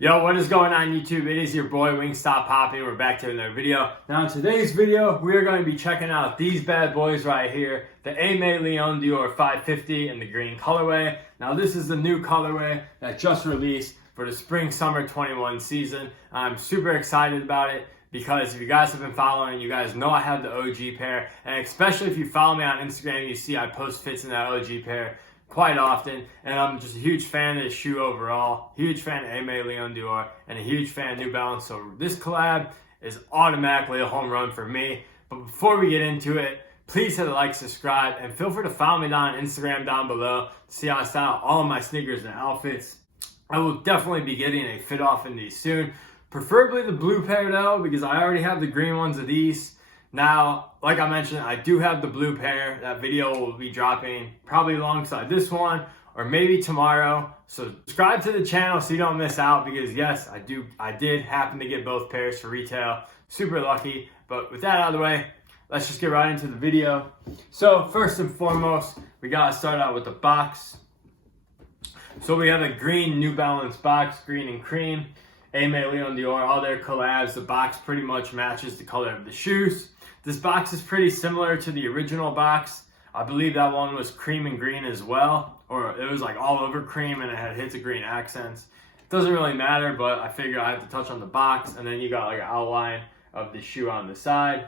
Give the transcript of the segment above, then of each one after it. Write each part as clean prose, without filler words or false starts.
Yo, what is going on YouTube? It is your boy Wingstop Popping. We're back to another video. Now in today's video, we are going to be checking out these bad boys right here. The Aime Dore 550 in the green colorway. Now this is the new colorway that just released for the spring-summer 21 season. I'm super excited about it because if you guys have been following, you guys know I have the OG pair. And especially if you follow me on Instagram, you see I post fits in that OG pair quite often, and I'm just a huge fan of the shoe overall, huge fan of Aime Dore, and a huge fan of New Balance. So this collab is automatically a home run for me. But before we get into it, please hit a like, subscribe, and feel free to follow me on Instagram down below to see how I style all of my sneakers and outfits. I will definitely be getting a fit off in these soon, preferably the blue pair though, because I already have the green ones of these. Now, like I mentioned, I do have the blue pair. That video will be dropping probably alongside this one or maybe tomorrow. So subscribe to the channel so you don't miss out, because yes, I did happen to get both pairs for retail. Super lucky. But with that out of the way, let's just get right into the video. So first and foremost, we gotta start out with the box. So we have a green New Balance box, green and cream. Aime Dore, all their collabs. The box pretty much matches the color of the shoes. This box is pretty similar to the original box. I believe that one was cream and green as well, or it was like all over cream and it had hits of green accents. It doesn't really matter, but I figured I have to touch on the box, and then you got like an outline of the shoe on the side.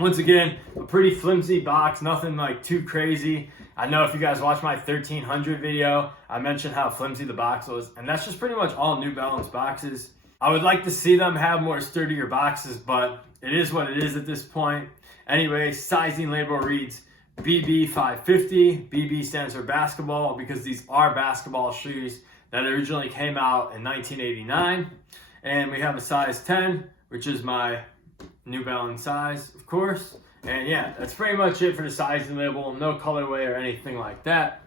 Once again, a pretty flimsy box, nothing like too crazy. I know if you guys watched my 1300 video, I mentioned how flimsy the box was, and that's just pretty much all New Balance boxes. I would like to see them have more sturdier boxes, but it is what it is at this point. Anyway, sizing label reads BB550. BB stands for basketball because these are basketball shoes that originally came out in 1989. And we have a size 10, which is my New Balance size, of course. And yeah, that's pretty much it for the sizing label. No colorway or anything like that.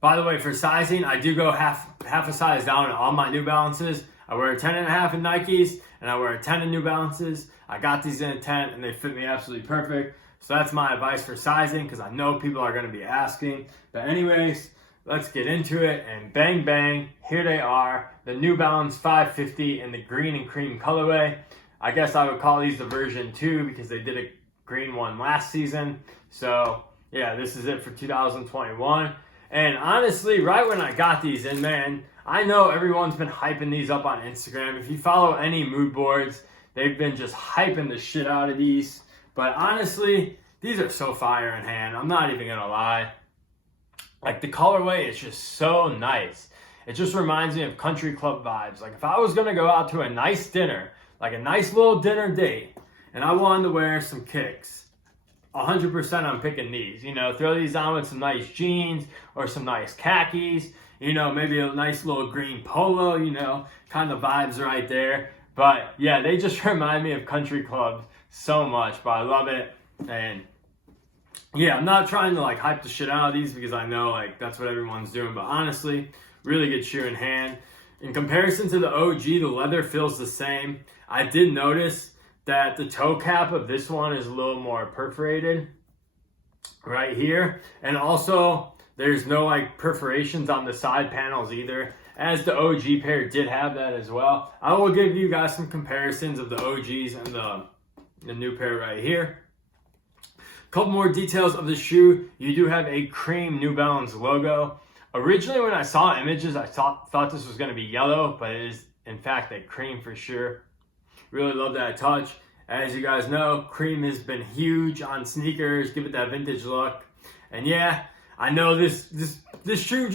By the way, for sizing, I do go half a size down on all my New Balances. I wear a 10.5 in Nikes, and I wear a 10 in New Balances. I got these in a 10, and they fit me absolutely perfect. So that's my advice for sizing, because I know people are going to be asking. But anyways, let's get into it, and bang, bang, here they are. The New Balance 550 in the green and cream colorway. I guess I would call these the version 2 because they did a green one last season. So yeah, this is it for 2021. And honestly, right when I got these in, man, I know everyone's been hyping these up on Instagram. If you follow any mood boards, they've been just hyping the shit out of these. But honestly, these are so fire in hand. I'm not even gonna lie. Like, the colorway is just so nice. It just reminds me of country club vibes. Like, if I was gonna go out to a nice dinner, like a nice little dinner date, and I wanted to wear some kicks, 100% I'm picking these. You know, throw these on with some nice jeans or some nice khakis, you know, maybe a nice little green polo, you know, kind of vibes right there. But yeah, they just remind me of country clubs so much, but I love it. And yeah, I'm not trying to like hype the shit out of these because I know like that's what everyone's doing, but honestly, really good shoe in hand. In comparison to the OG, the leather feels the same. I did notice that the toe cap of this one is a little more perforated right here. And also, there's no like perforations on the side panels either, as the OG pair did have that as well. I will give you guys some comparisons of the OGs and the new pair right here. Couple more details of the shoe. You do have a cream New Balance logo. Originally, when I saw images, I thought this was going to be yellow, but it is in fact a cream for sure. Really love that touch. As you guys know, cream has been huge on sneakers. Give it that vintage look. And yeah, I know this shoe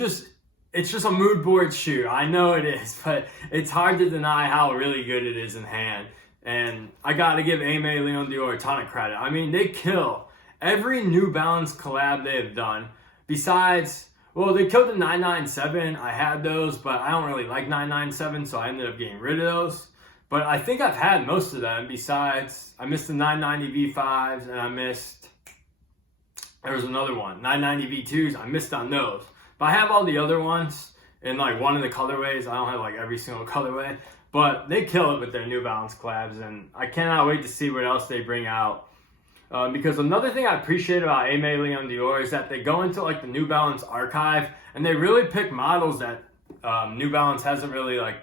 it's just a mood board shoe. I know it is, but it's hard to deny how really good it is in hand. And I got to give Aime Dore a ton of credit. I mean, they kill every New Balance collab they have done. Besides, well, they killed the 997. I had those, but I don't really like 997, so I ended up getting rid of those. But I think I've had most of them. Besides, I missed the 990 V5s, and there was another one, 990 V2s. I missed on those. But I have all the other ones in like one of the colorways. I don't have like every single colorway, but they kill it with their New Balance collabs, and I cannot wait to see what else they bring out. Because another thing I appreciate about Aime Dore is that they go into like the New Balance archive and they really pick models that New Balance hasn't really like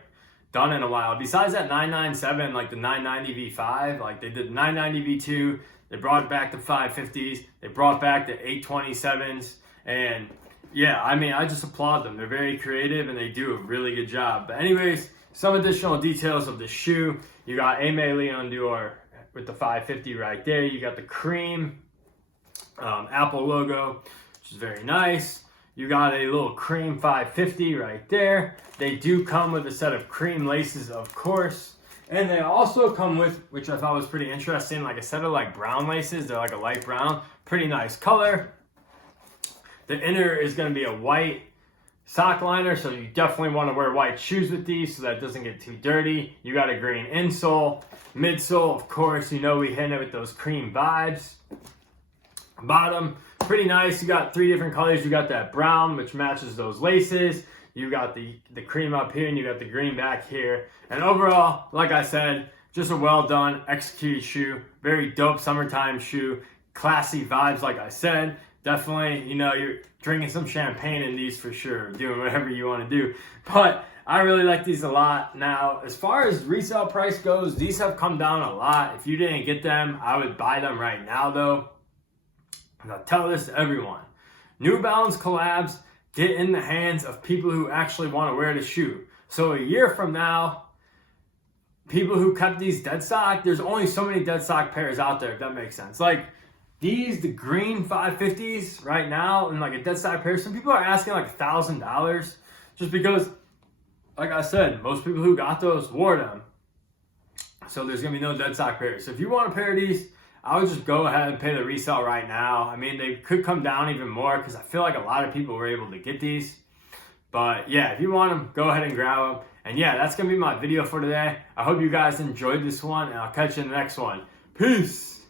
done in a while. Besides that 997, like the 990 V5, like they did 990 V2, they brought back the 550s, they brought back the 827s, and yeah, I mean, I just applaud them. They're very creative and they do a really good job. But anyways, some additional details of the shoe. You got Aime Leon Dore with the 550 right there. You got the cream Apple logo, which is very nice. You got a little cream 550 right there. They do come with a set of cream laces, of course. And they also come with, which I thought was pretty interesting, like a set of like brown laces. They're like a light brown, pretty nice color. The inner is going to be a white sock liner, so you definitely want to wear white shoes with these so that it doesn't get too dirty. You got a green insole. Midsole, of course, you know we hit it with those cream vibes. Bottom, pretty nice. You got 3 different colors. You got that brown, which matches those laces. You got the cream up here, and you got the green back here. And overall, like I said, just a well done, executed shoe. Very dope summertime shoe. Classy vibes, like I said. Definitely, you know, you're drinking some champagne in these for sure, doing whatever you want to do. But I really like these a lot. Now, as far as resale price goes, these have come down a lot. If you didn't get them, I would buy them right now, though. And I'll tell this to everyone. New Balance collabs get in the hands of people who actually want to wear the shoe. So a year from now, people who kept these dead stock, there's only so many dead stock pairs out there, if that makes sense. Like, these, the green 550s right now, and like a dead stock pair, some people are asking like $1,000 just because, like I said, most people who got those wore them. So there's gonna be no dead stock pairs. So if you want a pair of these, I would just go ahead and pay the resale right now. I mean, they could come down even more because I feel like a lot of people were able to get these. But yeah, if you want them, go ahead and grab them. And yeah, that's gonna be my video for today. I hope you guys enjoyed this one, and I'll catch you in the next one. Peace!